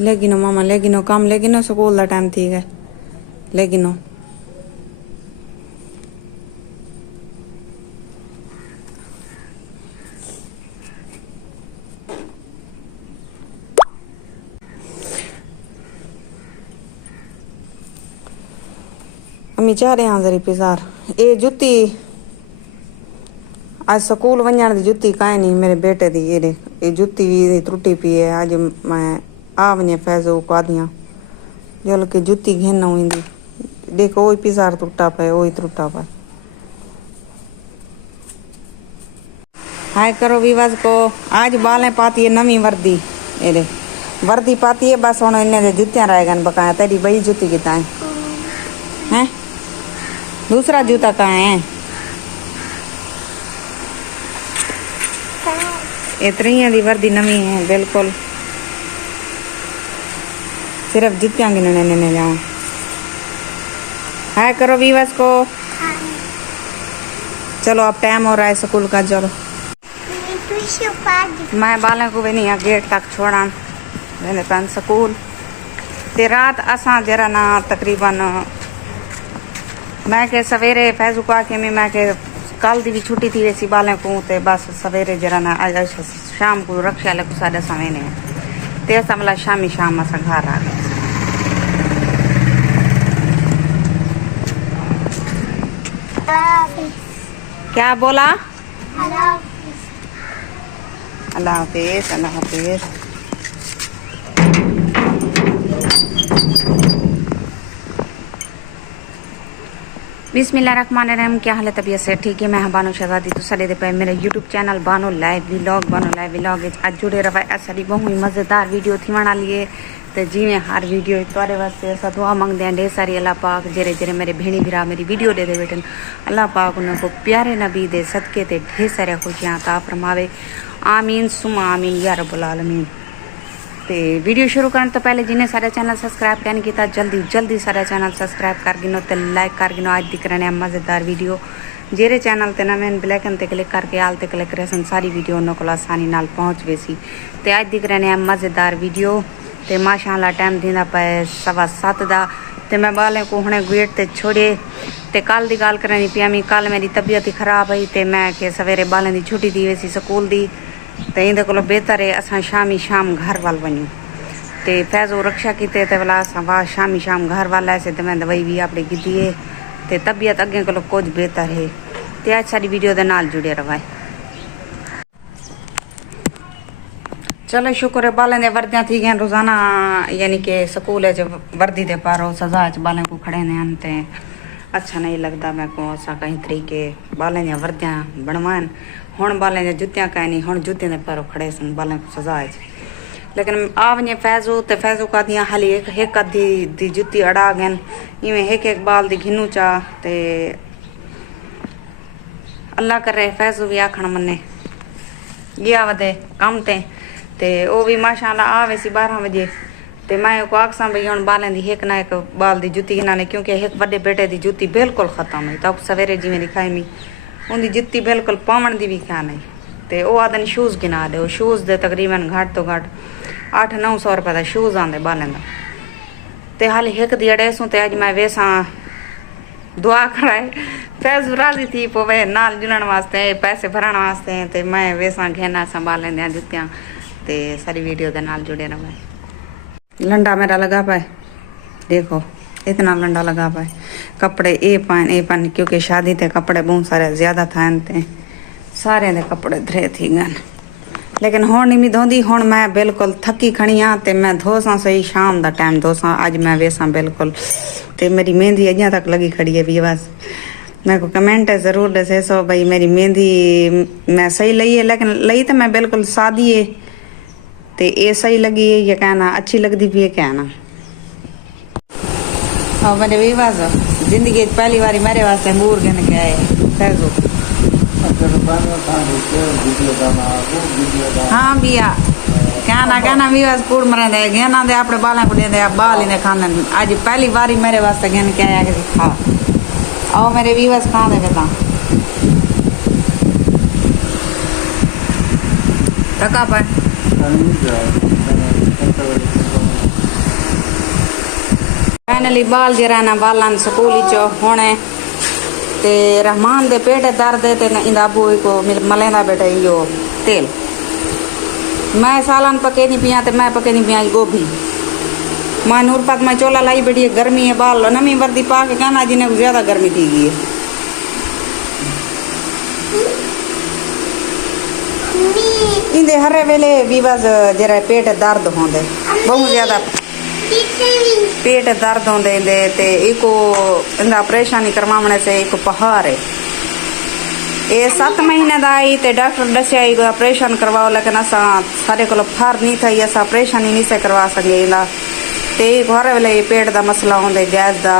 लेकिन मामा लेकिन काम लेकिन स्कूल का टाइम ठीक है लेकिन अम्मी चाह रहे हैं जरी पिजार ये जुत्ती आज स्कूल वजन की जुत्ती काहे नहीं मेरे बेटे दी ये जुत्ती भी त्रुटी पी है आज मैं आ वने फैजो को आदियां जल के जुत्ती घेना हुई देखो वही पिजार टूटा पाए वही टूटा पाए हाय करो विवाज को आज बालें पाती है नवी वर्दी एरे वर्दी पाती है बस हम इन्हें जूतियां रह गए बकाया तेरी बड़ी जूती कितना है दूसरा जूता कहाँ है इतनी दी वर्दी नवी है बिल्कुल सिर्फ जूतियां गिनने जाओ हाय करो विवाज को चलो अब टाइम हो रहा है स्कूल का चलो मैं बालों को भी नहीं गेट तक छोड़ा मैंने पहन स्कूल ते रात असा जरा ना तकरीबन मैं के सवेरे फैजू को आके मैं के कल दी भी छुट्टी थी वैसी बालें को ते बस सवेरे जरा ना आज शाम को रक्षा ले को 10:30 महीने ते असा मतलब शाम असा घर आ गए क्या बोला अल्लाह हाफिज अल्लाह हाफिज बिस्मिल्लाहिर्रहमानिर्रहीम क्या हाल है तबीयत से ठीक है मैं बानो शहजादी तो सले दे पे मेरे YouTube channel Bano live vlog आज जुड़े रहा असारी बहुत ही मज़ेदार वीडियो थी वणा लिए तो जिमें हर वीडियो तुरे वास्ते अस दुआ मंगते हैं ढेर सारी अल्लाह पाक जेरे जेरे मेरे भेणी भरा मेरी वीडियो दे बैठन अल्लाह पाक उनको प्यारे नबी दे सदके ते ढेर सारे खुशियाँ अता फरमावे आमीन सुमा आमीन या रब्बुल आलमीन। तो वीडियो शुरू करने तो पहले जिन्हें सारे चैनल सब्सक्राइब करने की जल्दी सारे चैनल सब्सक्राइब कर गिनो तो लाइक कर गिनो आज दिख रहे हैं मज़ेदार वीडियो जेरे चैनल ते नवें बेलैकन ते क्लिक करके आल ते क्लिक करे सारी वीडियो उन्होंने को आसानी नाल पहुँच वैसी तो आज दिख रहे हैं मज़ेदार वीडियो तो माशाअल्लाह टाइम थींदा पे 7:15 दा तो मैं बालें को हुणे गेट ते छोड़े तो कल की गल करनी पी कल मेरी तबीयत ही खराब हुई तो मैं के सवेरे बालें की छुट्टी थी वैसी स्कूल की तो इंदे को बेहतर है असा शाम घर वाल वनूँ तो फैजो रक्षा किते तो भला अस वाह शाम घर वाल ऐसे तो मैं दवाई भी अपनी की है तो तबीयत अगे को कुछ बेहतर है तो आज सारी वीडियो के नाल जुड़े रहा चलो शुक्र है बालें दे वर्दियां थी गए रोजाना यानी कि स्कूल वर्दी दे पारो सजा बालें को खड़े ने ते अच्छा नहीं लगता मैं को असा कहीं तरीके बालें दियां वर्दियां बनवान हुण बालें दियां जुत्तियां कहीं नहीं हुण जुत्तियां दे पारो खड़े सन बालें को सजा लेकिन आ वने फैजो का दियां हाली एक अद्धी दी जुत्ती अड़ा गन इवें एक बाल दी घिनू चा ते अल्लाह करे फैजो भी आखण मने गया वदे कम ते वो भी माशाअल्लाह आ वैसी 12 बजे तो मैं को आखसा भाई हम बालें दी एक ना एक बाल दी जुत्ती गिना ने क्योंकि एक बड़े बेटे दी जुत्ती बिल्कुल खत्म है तो सवेरे जिमें दिखाई मी उनकी जुत्ती बिल्कुल पावन दी भी क्या नहीं तो वो आदन शूज़ गिना दे शूज़ दे तकरीबन घट तो घट 800-900 रुपये का शूज़ आते बालें का तो हाल एक दी अड़ेसू तो अज मैं वेसा दुआ कराए फैज राजी थी पोवे नाल जुड़न वास्ते पैसे भरण वास्ते तो मैं वेसा घेना संभालें दियां जुत्तियां तो सारी वीडियो के नाल जुड़े रहा लंडा मेरा लगा पाए देखो इतना लंडा लगा पाए कपड़े ए पान क्योंकि शादी ते कपड़े बहुत सारे ज़्यादा थे सारे दे कपड़े धरे थी गन लेकिन हुण नहीं मैं धोंदी हुण मैं बिल्कुल थकी खड़ी हाँ तो मैं धोसा सही शाम का टाइम धोसा अज मैं वेसा बिल्कुल तो मेरी मेहंदी अजें तक लगी खड़ी है भी बस मेरे को कमेंट है ज़रूर दसे सो भाई मेरी मेहंदी मैं सही लई है लेकिन लई तो मैं बिल्कुल सादी है तो ये सही लगी है ये कहना अच्छी लगती भी है कहना हाँ मेरे विवाज जिंदगी पहली बारी मेरे वास्ते अंगूर कहने के आए फैजो हाँ भैया कहना विवाज कूड़ मरे दे गहना दे अपने बालें को दे बाल इन्हें खाने आज पहली बारी मेरे वास्ते कहने के आया कि खा आओ मेरे विवाज कहाँ दे बेटा टका पर फाइनली बाल जरा ना बालन स्कूल चो होने ते रहमान दे पेट दर्द ते इंदा अबू को मलेंदा बेटा यो तेल मैं सालन पके नहीं पिया ते मैं पके नहीं पिया गोभी मैं नूरपत में चोला लाई बैठी है गर्मी है बाल नमी वर्दी पा के कहना जिन्हें ज्यादा गर्मी थी गई है इंदे हरे वेले विवाज जरा पेट दर्द होंदे बहुत ज्यादा पेट दर्द होंदे इंदे ते इको इंदा परेशानी करवाने से एक पहाड़ है ये 7 महीने दा आई ते डॉक्टर दसिया ऑपरेशन करवाओ लेकिन असा सारे को फार नहीं थी असा ऑपरेशन ही नहीं से करवा सके इंदा ते घर वेले पेट दा मसला होंदे गैस दा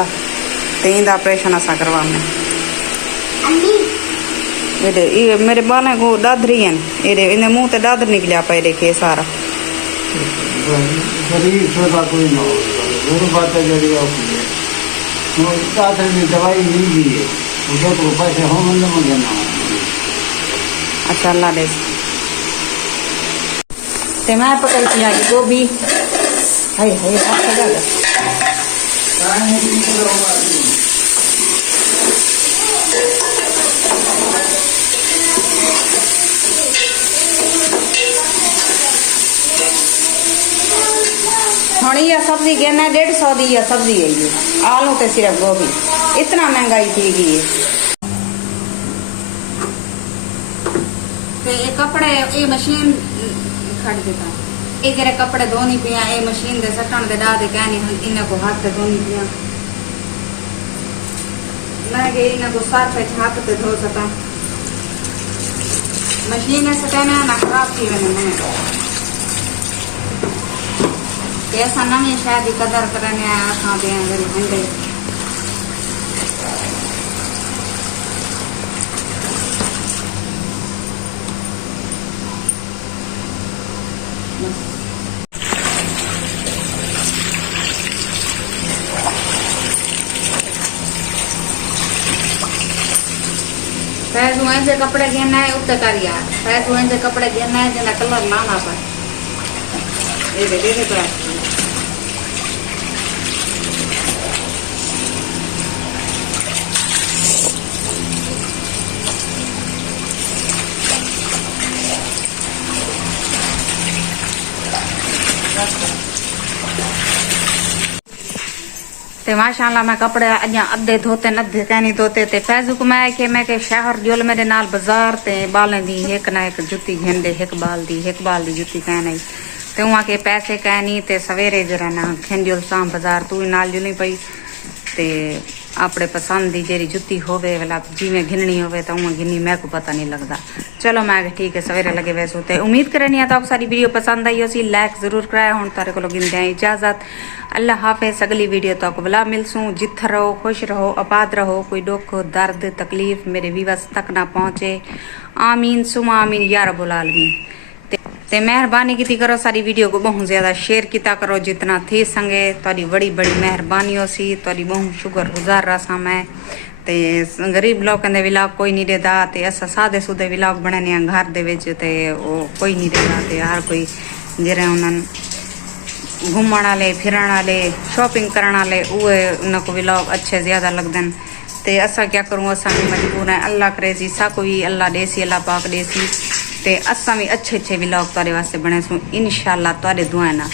ते इंदा ऑपरेशन असा करवाने ये मेरे बालें को दादरी हैं ये इन्हें मुंह ते दादर निकलिया पे देखे सारा कोई ना हो बात है जड़ी दादर ने दवाई नहीं दी है उसे तो पैसे हो मुझे ना अच्छा अल्लाह दे ते मैं पकड़ के आई गोभी हाय हाय आपका जागा हाँ ये सब्जी कहना 150 दी है सब्जी है ये आलू ते सिर्फ गोभी इतना महंगाई थी गई है ये कपड़े ये मशीन खड़ देता ये जरा कपड़े धोनी पिया ये मशीन दे सटन दे डा दे कहनी इन्हें को हाथ ते धोनी पिया मैं के इन्हें को साथ पे हाथ ते धो सका मशीन से सटाना ना खराब थी मैंने ऐसा नहीं शायद कदर करने आया था दे घंटे फैज हुए जे कपड़े घेना है उत्ते कर यार फैज हुए जे कपड़े घेना है जना कलर लाना पर ये दे तो ते माशाल्लाह मैं कपड़े अजा अद्धे धोते नद्धे कहनी धोते ते फैजू को मैं के शहर जोल मेरे नाल बाजार ते बालें दी एक ना एक जुत्ती घेंदे एक बाल दी जुत्ती कहना ते वहां के पैसे कहनी ते सवेरे जरा ना खेंडियोल शाम बाजार तू नाल जुली पई ते अपने पसंद दी जेरी जुत्ती होवे वाला जिवें घिननी होवे तो उवें घिनी मैं को पता नहीं लगता चलो मैं ठीक है सवेरे लगे वैसे ते उम्मीद करनी है तो सारी वीडियो पसंद आई हो सी लाइक जरूर कराया हुण तारे को गिन दें इजाजत अल्लाह हाफिज अगली वीडियो तक बुला मिलसूं जिथ रहो खुश रहो आबाद रहो कोई दुख दर्द तकलीफ मेरे विवस तक ना पहुंचे आमीन सुमा आमीन या रब्बुल आलमीन ते मेहरबानी की करो सारी वीडियो को बहुत ज्यादा शेयर किया करो जितना थी संगे तारी बड़ी बड़ी मेहरबानी हो सी तारी बहुत शुक्रगुजार रहा मैं ते गरीब लोगों के विलाग कोई नहीं देता ते असा सादे सुदे विलाग बनाने घर दे विच ते वो कोई नहीं देता ते हर कोई जरा उन्होंने घूमण वाले फिरण वाले शॉपिंग करने वाले उनको विलाग अच्छे ज्यादा लगते हैं ते असा क्या करूँ असा भी मजबूर है अल्लाह करे सी सा कोई अल्लाह देसी अल्लाह पाक देसी ते असा भी अच्छे अच्छे विलाग तारे वास्ते बने सू इंशाल्लाह तारे दुआ ना